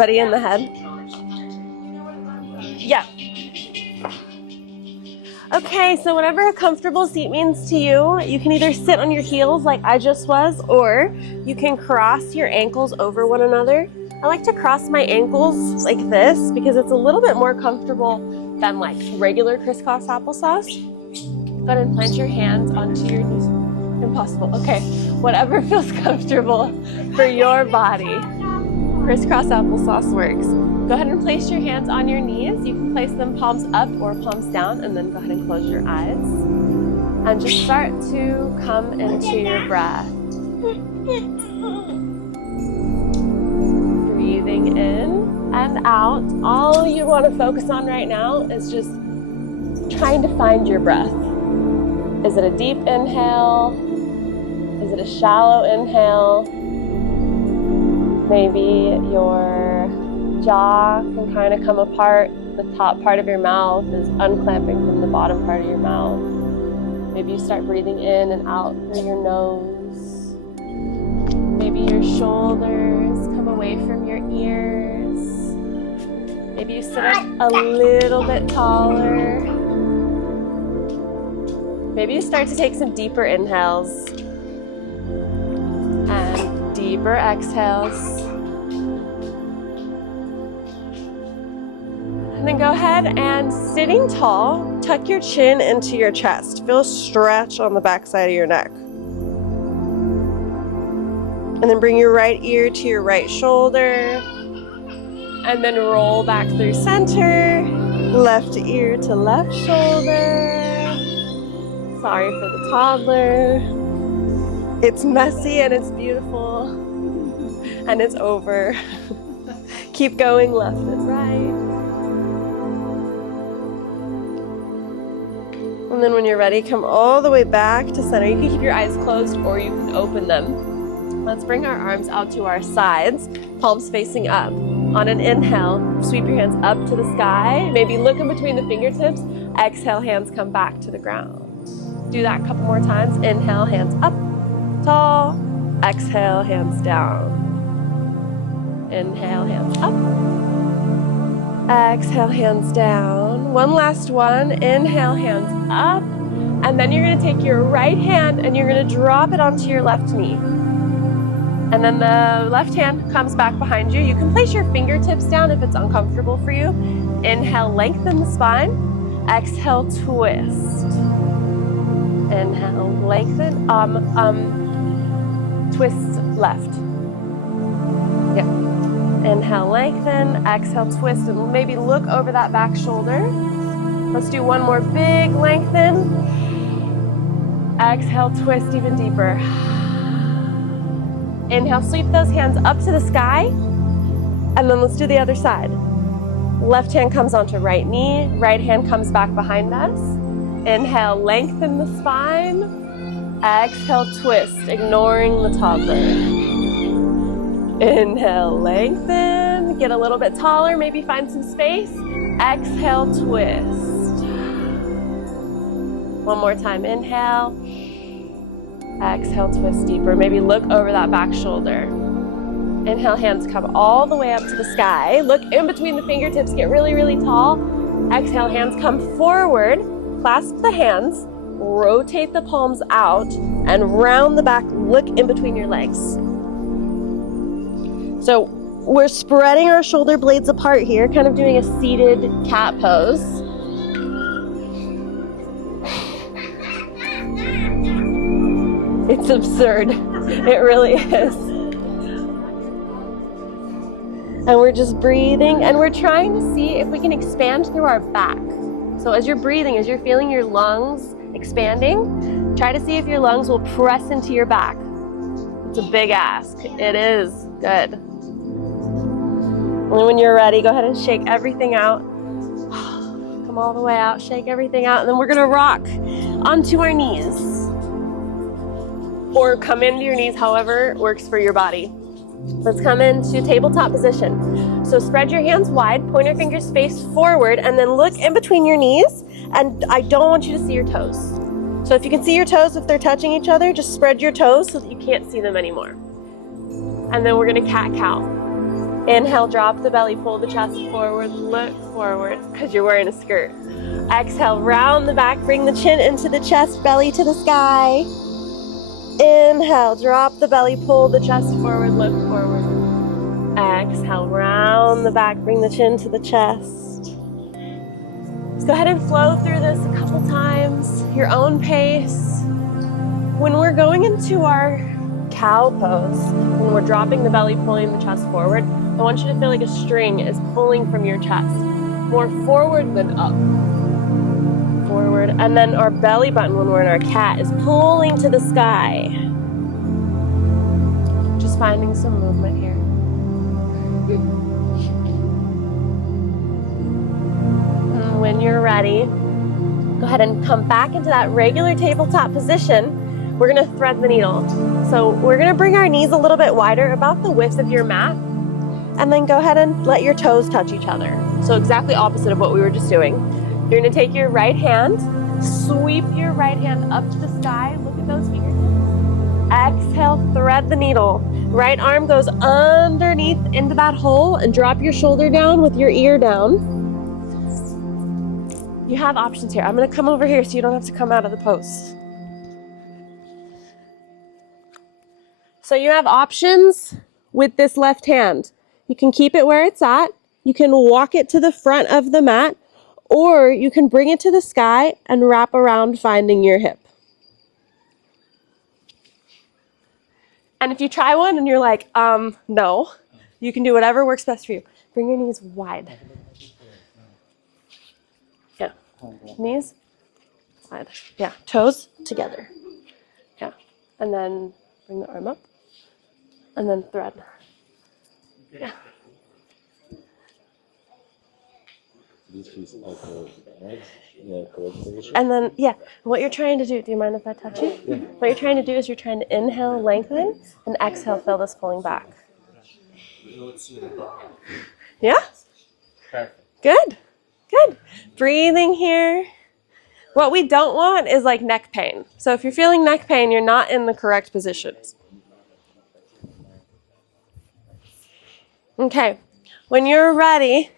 Buddy in the head. Yeah. Okay, so whatever a comfortable seat means to you, you can either sit on your heels like I just was, or you can cross your ankles over one another. I like to cross my ankles like this because it's a little bit more comfortable than like regular crisscross applesauce. Go ahead and plant your hands onto your knees. Impossible. Okay, whatever feels comfortable for your body. Crisscross applesauce works. Go ahead and place your hands on your knees. You can place them palms up or palms down, and then go ahead and close your eyes. And just start to come into your breath. Breathing in and out. All you want to focus on right now is just trying to find your breath. Is it a deep inhale? Is it a shallow inhale? Maybe your jaw can kind of come apart. The top part of your mouth is unclamping from the bottom part of your mouth. Maybe you start breathing in and out through your nose. Maybe your shoulders come away from your ears. Maybe you sit up a little bit taller. Maybe you start to take some deeper inhales and deeper exhales. And then go ahead and sitting tall, tuck your chin into your chest. Feel a stretch on the back side of your neck. And then bring your right ear to your right shoulder. And then roll back through center. Left ear to left shoulder. Sorry for the toddler. It's messy and it's beautiful. And it's over. Keep going left and right. And then when you're ready, come all the way back to center. You can keep your eyes closed or you can open them. Let's bring our arms out to our sides, palms facing up. On an inhale, sweep your hands up to the sky. Maybe look in between the fingertips. Exhale, hands come back to the ground. Do that a couple more times. Inhale, hands up, tall. Exhale, hands down. Inhale, hands up. Exhale, hands down. One last one. Inhale, hands up. And then you're going to take your right hand and you're going to drop it onto your left knee. And then the left hand comes back behind you. You can place your fingertips down if it's uncomfortable for you. Inhale, lengthen the spine. Exhale, twist. Inhale, lengthen. Twist left. Yeah. Inhale, lengthen. Exhale, twist, and maybe look over that back shoulder. Let's do one more big lengthen. Exhale, twist even deeper. Inhale, sweep those hands up to the sky. And then let's do the other side. Left hand comes onto right knee. Right hand comes back behind us. Inhale, lengthen the spine. Exhale, twist, ignoring the toddler. Inhale, lengthen. Get a little bit taller, maybe find some space. Exhale, twist. One more time, inhale. Exhale, twist deeper. Maybe look over that back shoulder. Inhale, hands come all the way up to the sky. Look in between the fingertips, get really, really tall. Exhale, hands come forward. Clasp the hands, rotate the palms out, and round the back, look in between your legs. So we're spreading our shoulder blades apart here, kind of doing a seated cat pose. It's absurd. It really is. And we're just breathing, and we're trying to see if we can expand through our back. So as you're breathing, as you're feeling your lungs expanding, try to see if your lungs will press into your back. It's a big ask. It is. Good. And when you're ready, go ahead and shake everything out. Come all the way out, shake everything out, and then we're gonna rock onto our knees. Or come into your knees, however works for your body. Let's come into tabletop position. So spread your hands wide, pointer fingers face forward, and then look in between your knees. And I don't want you to see your toes. So if you can see your toes, if they're touching each other, just spread your toes so that you can't see them anymore. And then we're gonna cat-cow. Inhale, drop the belly, pull the chest forward, look forward, because you're wearing a skirt. Exhale, round the back, bring the chin into the chest, belly to the sky. Inhale, drop the belly, pull the chest forward, look forward. Exhale, round the back, bring the chin to the chest. Just go ahead and flow through this a couple times, your own pace. When we're going into our cow pose, when we're dropping the belly, pulling the chest forward, I want you to feel like a string is pulling from your chest, more forward than up. Forward, and then our belly button when we're in our cat is pulling to the sky. Just finding some movement here. And when you're ready, go ahead and come back into that regular tabletop position. We're gonna thread the needle. So we're gonna bring our knees a little bit wider, about the width of your mat, and then go ahead and let your toes touch each other. So exactly opposite of what we were just doing. You're gonna take your right hand, sweep your right hand up to the sky, look at those fingertips. Exhale, thread the needle. Right arm goes underneath into that hole and drop your shoulder down with your ear down. You have options here. I'm gonna come over here so you don't have to come out of the pose. So you have options with this left hand. You can keep it where it's at. You can walk it to the front of the mat, or you can bring it to the sky and wrap around, finding your hip. And if you try one and you're like, no, you can do whatever works best for you. Bring your knees wide. Yeah, knees wide. Yeah, toes together. Yeah, and then bring the arm up and then thread. Yeah. And then, yeah, what you're trying to do you mind if I touch you? Yeah. What you're trying to do is you're trying to inhale, lengthen, and exhale, feel this pulling back. Yeah? Perfect. Good. Good. Breathing here. What we don't want is like neck pain. So if you're feeling neck pain, you're not in the correct positions. Okay. When you're ready,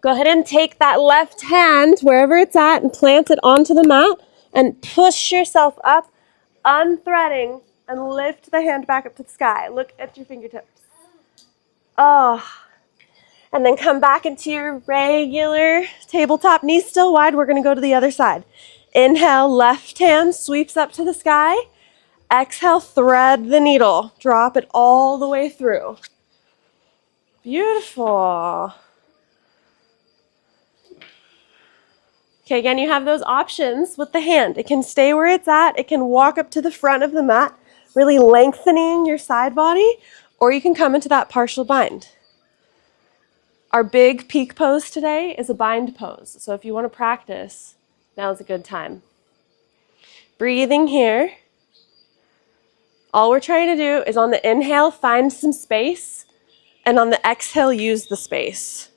go ahead and take that left hand, wherever it's at, and plant it onto the mat and push yourself up, unthreading, and lift the hand back up to the sky. Look at your fingertips. Oh. And then come back into your regular tabletop, knees still wide. We're going to go to the other side. Inhale, left hand sweeps up to the sky. Exhale, thread the needle. Drop it all the way through. Beautiful. Okay, again, you have those options with the hand. It can stay where it's at. It can walk up to the front of the mat, really lengthening your side body, or you can come into that partial bind. Our big peak pose today is a bind pose. So if you want to practice, now's a good time. Breathing here. All we're trying to do is on the inhale, find some space, and on the exhale, use the space.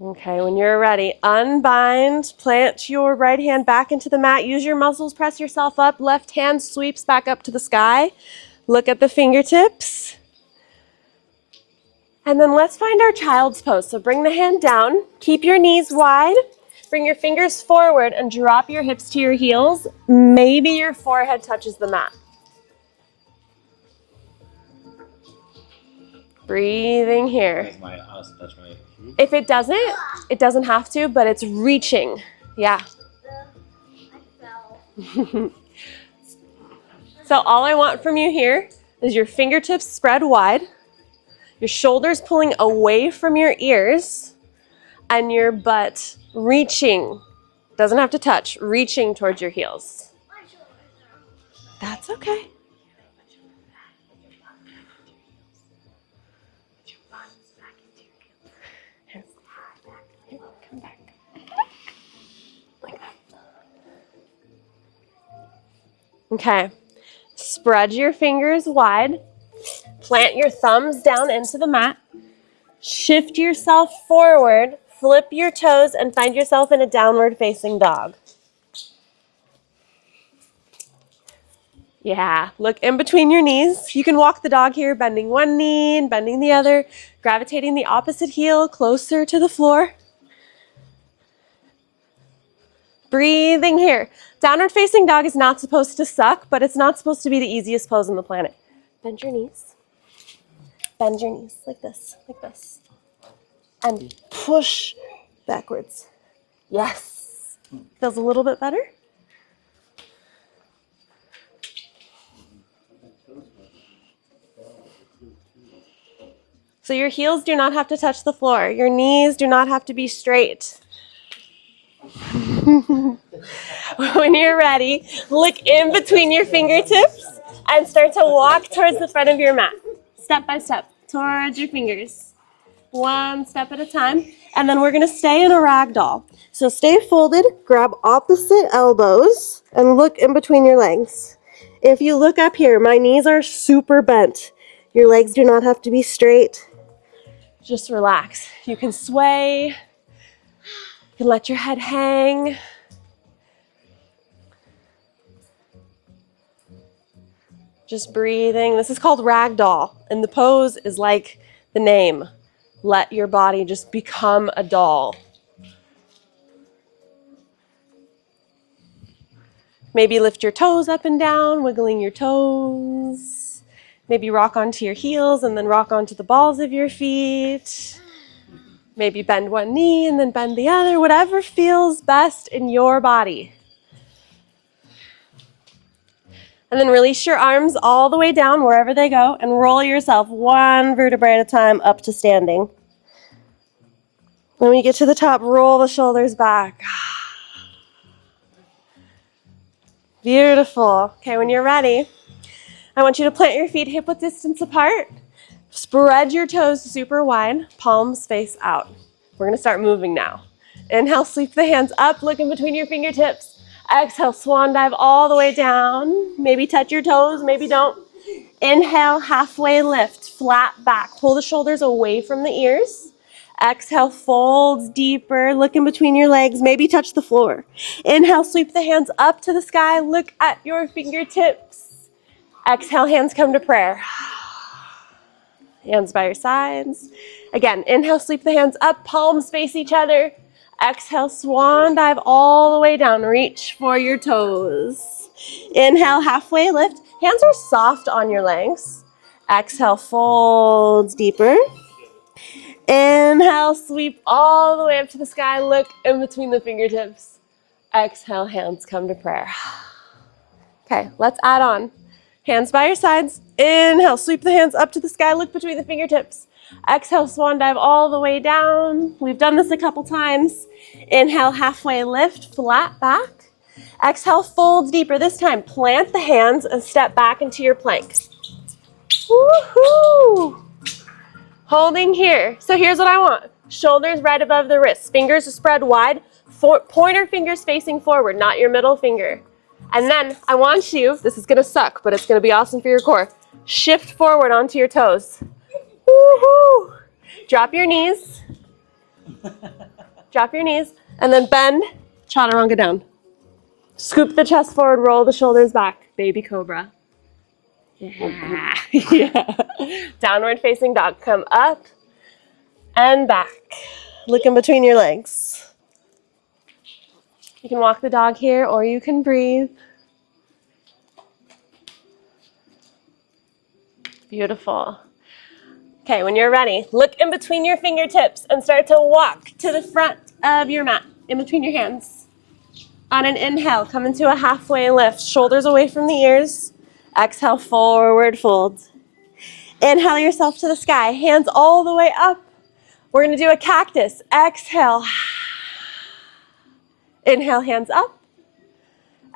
Okay, when you're ready, unbind, plant your right hand back into the mat, use your muscles, press yourself up, left hand sweeps back up to the sky. Look at the fingertips. And then let's find our child's pose. So bring the hand down, keep your knees wide, bring your fingers forward and drop your hips to your heels. Maybe your forehead touches the mat. Breathing here. Does my ass touch my feet? If it doesn't have to, but it's reaching. Yeah. So all I want from you here is your fingertips spread wide, your shoulders pulling away from your ears, and your butt reaching, doesn't have to touch, reaching towards your heels. That's okay. Come back. Like that. Okay. Spread your fingers wide. Plant your thumbs down into the mat. Shift yourself forward. Flip your toes and find yourself in a downward facing dog. Yeah, look in between your knees. You can walk the dog here, bending one knee and bending the other, gravitating the opposite heel closer to the floor. Breathing here. Downward facing dog is not supposed to suck, but it's not supposed to be the easiest pose on the planet. Bend your knees. Bend your knees like this, and push backwards. Yes. Feels a little bit better? So your heels do not have to touch the floor. Your knees do not have to be straight. When you're ready, look in between your fingertips and start to walk towards the front of your mat. Step by step, towards your fingers. One step at a time. And then we're gonna stay in a rag doll. So stay folded, grab opposite elbows, and look in between your legs. If you look up here, my knees are super bent. Your legs do not have to be straight. Just relax. You can sway. You can let your head hang. Just breathing. This is called ragdoll, and the pose is like the name. Let your body just become a doll. Maybe lift your toes up and down, wiggling your toes. Maybe rock onto your heels and then rock onto the balls of your feet. Maybe bend one knee and then bend the other, whatever feels best in your body. And then release your arms all the way down wherever they go and roll yourself one vertebrae at a time up to standing. When you get to the top, roll the shoulders back. Beautiful. Okay, when you're ready, I want you to plant your feet hip-width distance apart. Spread your toes super wide, palms face out. We're gonna start moving now. Inhale, sweep the hands up, look in between your fingertips. Exhale, swan dive all the way down. Maybe touch your toes, maybe don't. Inhale, halfway lift, flat back. Pull the shoulders away from the ears. Exhale, folds deeper, look in between your legs, maybe touch the floor. Inhale, sweep the hands up to the sky, look at your fingertips. Exhale, hands come to prayer. Hands by your sides. Again, inhale, sweep the hands up, palms face each other. Exhale, swan dive all the way down. Reach for your toes. Inhale, halfway lift. Hands are soft on your legs. Exhale, folds deeper. Inhale, sweep all the way up to the sky. Look in between the fingertips. Exhale, hands come to prayer. Okay, let's add on. Hands by your sides. Inhale, sweep the hands up to the sky, look between the fingertips. Exhale, swan dive all the way down. We've done this a couple times. Inhale, halfway lift, flat back. Exhale, fold deeper. This time, plant the hands and step back into your plank. Woohoo! Holding here. So here's what I want. Shoulders right above the wrists. Fingers are spread wide. Pointer fingers facing forward, not your middle finger. And then I want you, this is gonna suck, but it's gonna be awesome for your core. Shift forward onto your toes. Woohoo! Drop your knees. Drop your knees. And then bend, chaturanga down. Scoop the chest forward, roll the shoulders back. Baby cobra. Yeah. Yeah. Downward facing dog. Come up and back. Look in between your legs. You can walk the dog here or you can breathe. Beautiful. Okay, when you're ready, look in between your fingertips and start to walk to the front of your mat, in between your hands. On an inhale, come into a halfway lift, shoulders away from the ears. Exhale, forward fold. Inhale yourself to the sky, hands all the way up. We're gonna do a cactus. Exhale. Inhale, hands up.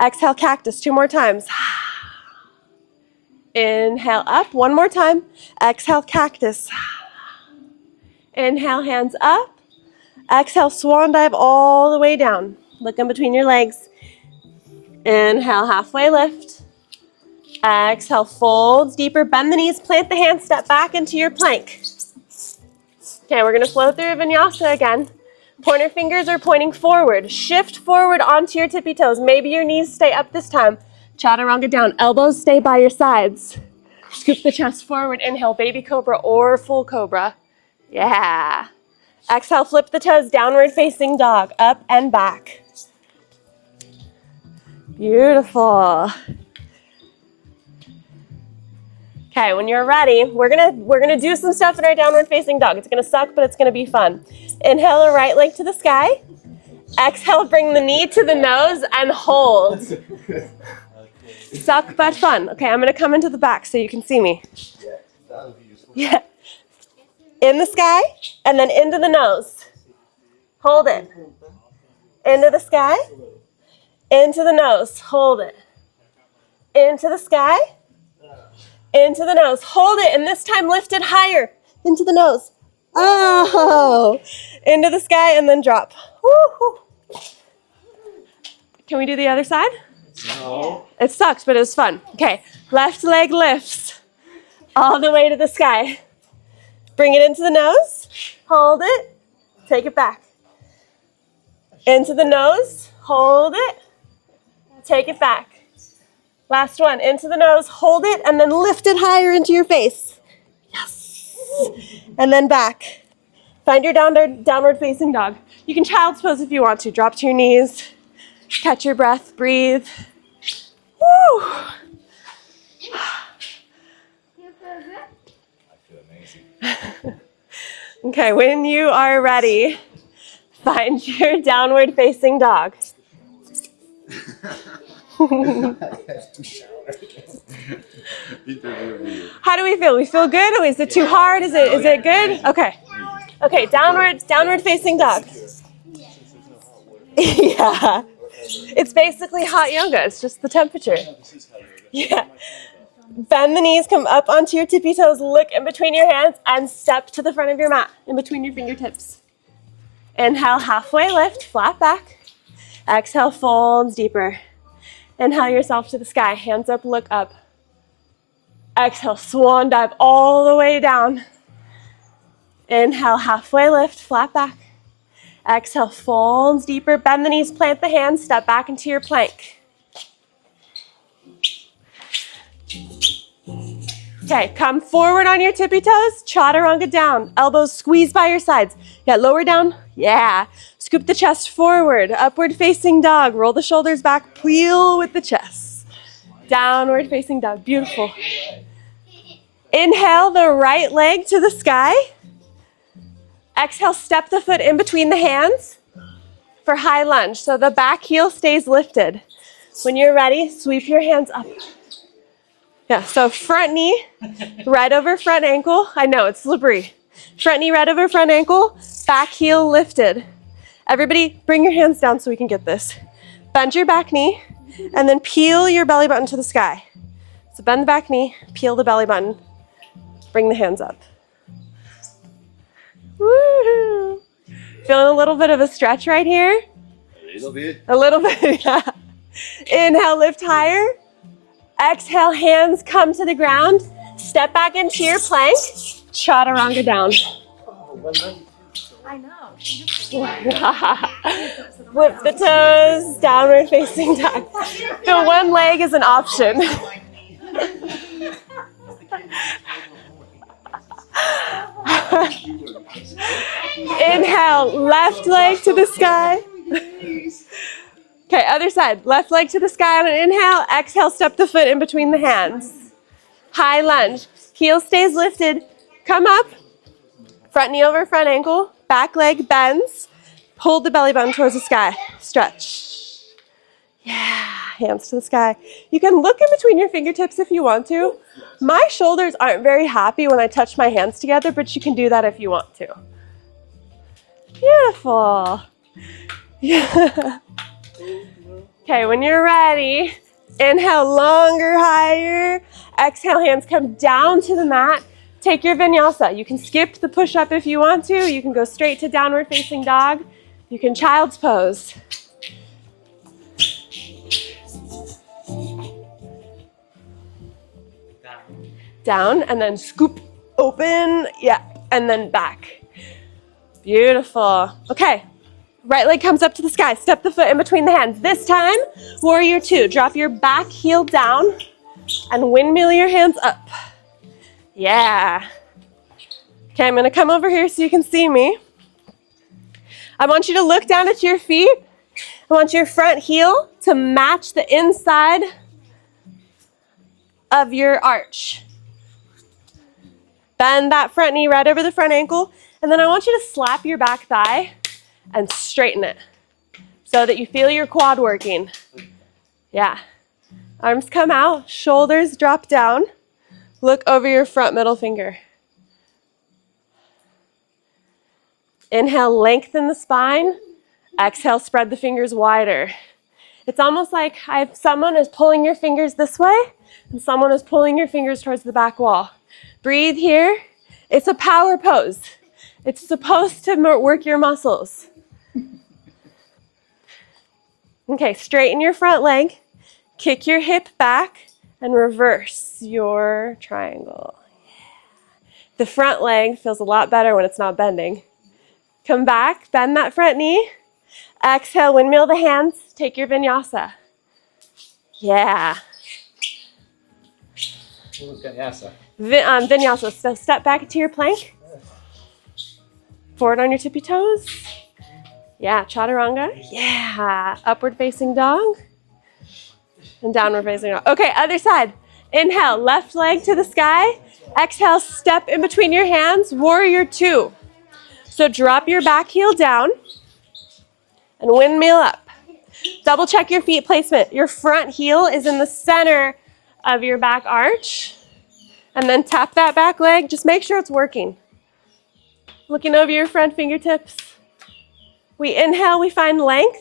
Exhale, cactus, 2 more times. Inhale up, 1 more time. Exhale, cactus. Inhale, hands up. Exhale, swan dive all the way down. Look in between your legs. Inhale, halfway lift. Exhale, folds deeper, bend the knees, plant the hands, step back into your plank. Okay, we're gonna flow through vinyasa again. Pointer fingers are pointing forward. Shift forward onto your tippy toes. Maybe your knees stay up this time. Chaturanga down. Elbows stay by your sides. Scoop the chest forward. Inhale, baby cobra or full cobra. Yeah. Exhale, flip the toes, downward facing dog, up and back. Beautiful. Okay, when you're ready, we're gonna do some stuff in our downward facing dog. It's gonna suck, but it's gonna be fun. Inhale, a right leg to the sky. Exhale, bring the knee to the nose and hold. Suck, but fun. Okay, I'm gonna come into the back so you can see me. Yeah. In the sky, and then into the nose. Hold it. Into the sky, into the nose. Hold it. Into the sky, into the nose. Hold it, and this time lift it higher. Into the nose. Oh! Into the sky, and then drop. Woo-hoo. Can we do the other side? No. It sucks, but it was fun. Okay, left leg lifts all the way to the sky. Bring it into the nose. Hold it. Take it back. Into the nose. Hold it. Take it back. Last one. Into the nose. Hold it, and then lift it higher into your face. Yes. And then back. Find your downward facing dog. You can child's pose if you want to. Drop to your knees. Catch your breath. Breathe. Woo! Okay, when you are ready, find your downward facing dog. How do we feel? We feel good? Or is it too hard? Is it good? Okay. Okay, downward facing dog. Yeah. It's basically hot yoga. It's just the temperature. Yeah. Bend the knees, come up onto your tippy toes, look in between your hands, and step to the front of your mat, in between your fingertips. Inhale, halfway lift, flat back. Exhale, folds deeper. Inhale yourself to the sky, hands up, look up. Exhale, swan dive all the way down. Inhale, halfway lift, flat back. Exhale, folds deeper, bend the knees, plant the hands, step back into your plank. Okay, come forward on your tippy toes, chaturanga down, elbows squeeze by your sides. Yeah, lower down, yeah. Scoop the chest forward, upward facing dog, roll the shoulders back, peel with the chest. Downward facing dog, beautiful. Inhale the right leg to the sky. Exhale, step the foot in between the hands for high lunge. So the back heel stays lifted. When you're ready, sweep your hands up. Yeah, so front knee, right over front ankle. I know, it's slippery. Front knee right over front ankle, back heel lifted. Everybody, bring your hands down so we can get this. Bend your back knee, and then peel your belly button to the sky. So bend the back knee, peel the belly button, bring the hands up. Woo-hoo. Feeling a little bit of a stretch right here? A little bit. A little bit, yeah. Inhale, lift higher. Exhale, hands come to the ground. Step back into your plank. Chaturanga down. I know. Flip the toes, downward facing dog. The one leg is an option. Inhale, left leg to the sky. Okay, other side. Left leg to the sky on an inhale. Exhale, step the foot in between the hands. High lunge. Heel stays lifted. Come up. Front knee over front ankle. Back leg bends. Pull the belly button towards the sky. Stretch. Yeah, hands to the sky. You can look in between your fingertips if you want to. My shoulders aren't very happy when I touch my hands together, but you can do that if you want to. Beautiful. Yeah. Okay, when you're ready, inhale longer, higher. Exhale, hands come down to the mat. Take your vinyasa. You can skip the push-up if you want to. You can go straight to downward facing dog. You can child's pose. Down, and then scoop, open, yeah, and then back. Beautiful. Okay, Right leg comes up to the sky. Step the foot in between the hands. This time, warrior two. Drop your back heel down and windmill your hands up. Yeah. Okay, I'm gonna come over here so you can see me. I want you to look down at your feet. I want your front heel to match the inside of your arch. Bend that front knee right over the front ankle, and then I want you to slap your back thigh and straighten it so that you feel your quad working. Yeah. Arms come out, shoulders drop down. Look over your front middle finger. Inhale, lengthen the spine. Exhale, spread the fingers wider. It's almost like someone is pulling your fingers this way and someone is pulling your fingers towards the back wall. Breathe here. It's a power pose. It's supposed to work your muscles. Okay, straighten your front leg. Kick your hip back and reverse your triangle. The front leg feels a lot better when it's not bending. Come back, bend that front knee. Exhale, windmill the hands. Take your vinyasa. Yeah. Vinyasa. Vinyasa. So step back to your plank. Forward on your tippy toes. Yeah, chaturanga. Yeah. Upward facing dog. And downward facing dog. Okay, other side. Inhale, left leg to the sky. Exhale, step in between your hands. Warrior two. So drop your back heel down and windmill up. Double check your feet placement. Your front heel is in the center of your back arch. And then tap that back leg. Just make sure it's working. Looking over your front fingertips. We inhale, we find length.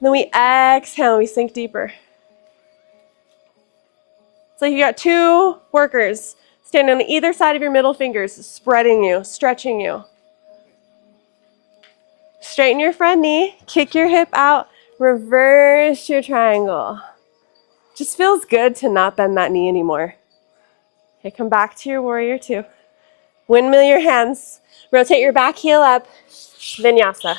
Then we exhale, we sink deeper. So you got two workers standing on either side of your middle fingers, spreading you, stretching you. Straighten your front knee, kick your hip out, reverse your triangle. Just feels good to not bend that knee anymore. Okay, come back to your warrior two. Windmill your hands, rotate your back heel up, vinyasa.